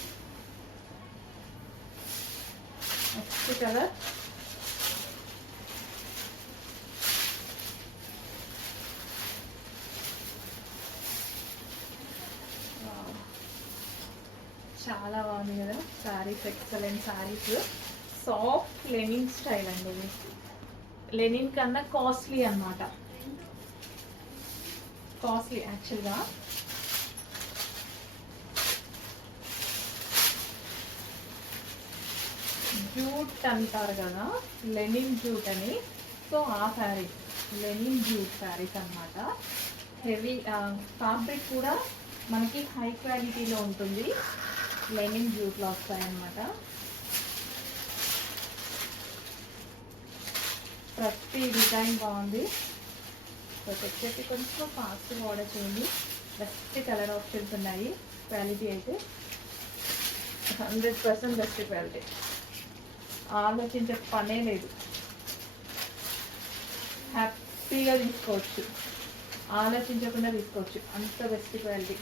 నెక్స్ట్ కలర్ చాలా బాగుంది కదా saris. Excellent saris. Soft Lenin style అండి ఇది. లెనిన్ కన్నా కాస్ట్లీ అన్నమాట. కాస్ట్లీ యాక్చువల్గా. జూట్ అంటారు కదా, లెనిన్ జూట్ అని. సో ఆ శారీ లెనిన్ జూట్ శారీస్ అన్నమాట. హెవీ ఫ్యాబ్రిక్ కూడా మనకి హై క్వాలిటీలో ఉంటుంది. లెనిన్ జూట్లో వస్తాయన్నమాట. ప్రతి డిజైన్ బాగుంది. సో వచ్చేసి కొంచెం ఫాస్ట్గా ఆర్డర్ చేయండి. బెస్ట్ కలర్ ఆప్షన్స్ ఉన్నాయి. క్వాలిటీ అయితే 100% బెస్ట్ క్వాలిటీ, ఆలోచించే పనే లేదు. హ్యాపీగా తీసుకోవచ్చు, ఆలోచించకుండా తీసుకోవచ్చు, అంత బెస్ట్ క్వాలిటీ.